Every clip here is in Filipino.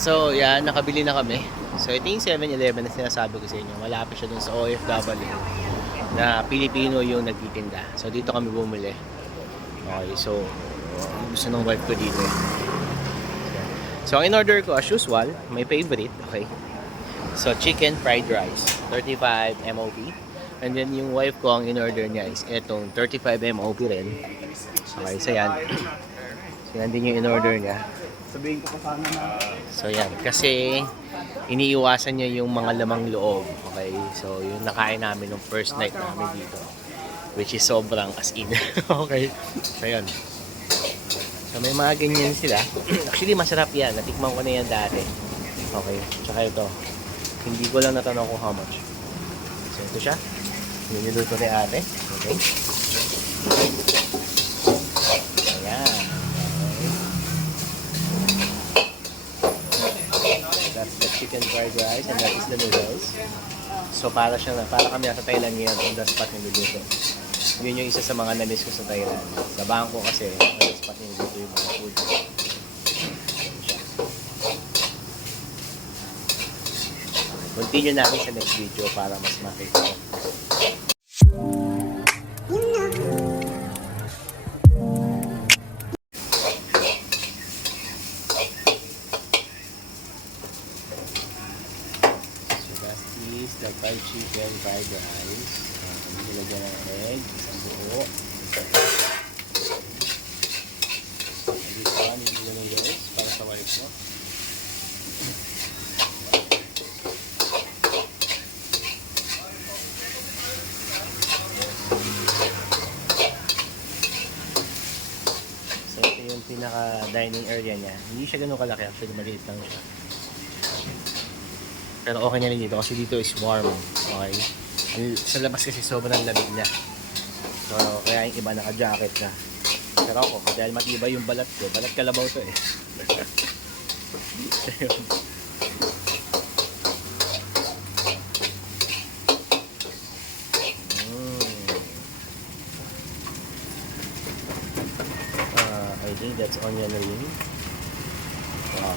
So, yan, nakabili na kami. So, ito yung 7-Eleven na sinasabi ko sa inyo. Malapit siya dun sa OFW na Pilipino yung nagtitinda. So, dito kami bumili. Okay, so, gusto ng wife ko dito. So, ang in-order ko, as usual, may favorite. Okay. So, chicken fried rice. 35 MOP. And then, yung wife ko, ang in-order niya is etong 35 MOP rin. Okay, so yan. So, yan din yung in-order niya. Sabihin ko pa sana na. So yan, kasi iniiwasan niya yung mga lamang loob. Okay, so yung nakain namin nung first night namin dito, which is sobrang as in. Okay, so yan. So may mga ganyan sila. Actually masarap yan, natikman ko na yan dati. Okay, tsaka ito, hindi ko lang natanong kung how much. So ito siya, niluluto ni ate. Okay, ayan. That's the chicken fried rice and that is the noodles. So para kami nasa Thailand ngayon on the spot niluluto. Yun yung isa sa mga na-miss ko sa Thailand. Sa bangko kasi on the spot niluluto yung mga food. Continue natin sa next video para mas makita. The fried chicken, fried rice. Nilagyan ng egg, isang buo. Dito pa, nilagyan ng guys para sa wife mo. So ito yung pinaka-dining area niya. Hindi siya ganun kalaki, actually maliit lang siya. Pero okay na rin dito kasi dito is warm. Okay? Sa labas kasi sobrang lamig niya. So, kaya yung iba naka-jacket na. Pero ako, dahil matibay yung balat ko, balat kalabaw to eh. I think that's onion ring. Wow.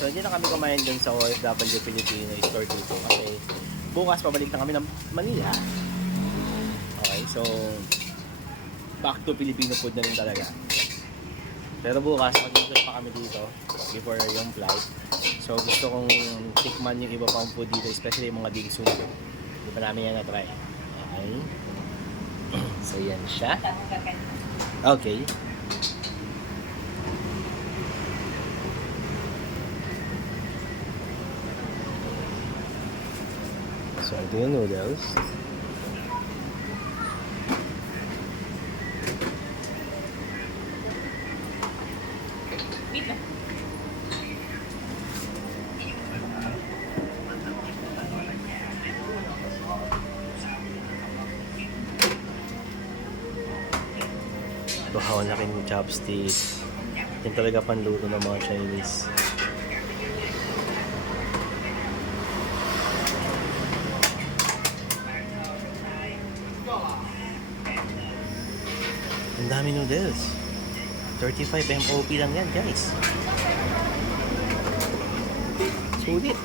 So hindi na kami kumain dun sa OFW Filipino store dito kasi bukas pabalik na kami ng Manila. Okay, so back to Filipino food na rin talaga. Pero bukas mag-ikot pa kami dito before yung flight. So gusto kong tikman yung iba pang food dito, especially yung mga dim sum. Hindi pa namin yan na-try. Okay. So yan siya. Okay. So ito yung noodles. Wow, ang laking chopstick. Yan talaga panluto ng mga Chinese. Ang dami noodles. 35 MOP lang yan, guys. Sulit.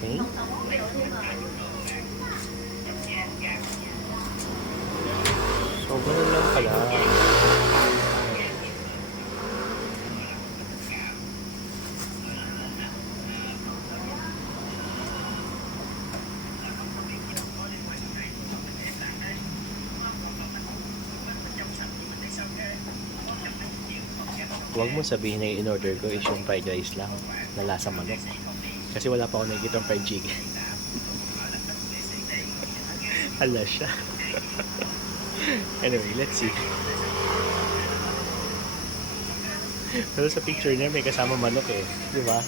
Okay. So, ganun lang pala. Huwag mo sabihin na yung in-order ko is yung fried rice lang na lasa manok. Kasi wala pa ako nakikita fried chicken. Hala siya. Anyway, let's see. Pero sa picture niya may kasama manok eh. Di ba?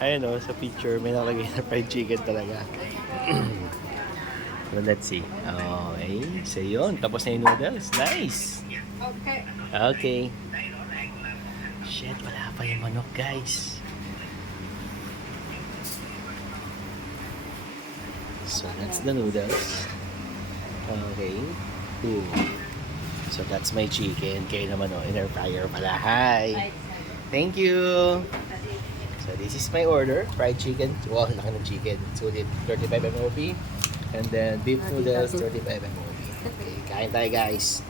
Ayun o, sa picture may nakalagay na fried chicken talaga. So let's see. Okay. So yun. Tapos na yung noodles. Nice. Okay. Okay. pa yung manok, guys. So, that's the noodles. Okay. Ooh. So, that's my chicken. Kayo naman, oh, in air fryer pala. Hi! Thank you! So, this is my order. Fried chicken. Wow, laki ng chicken. Sulit. 35 MOP. And then, beef noodles, 35 MOP. Okay, kain tayo, guys.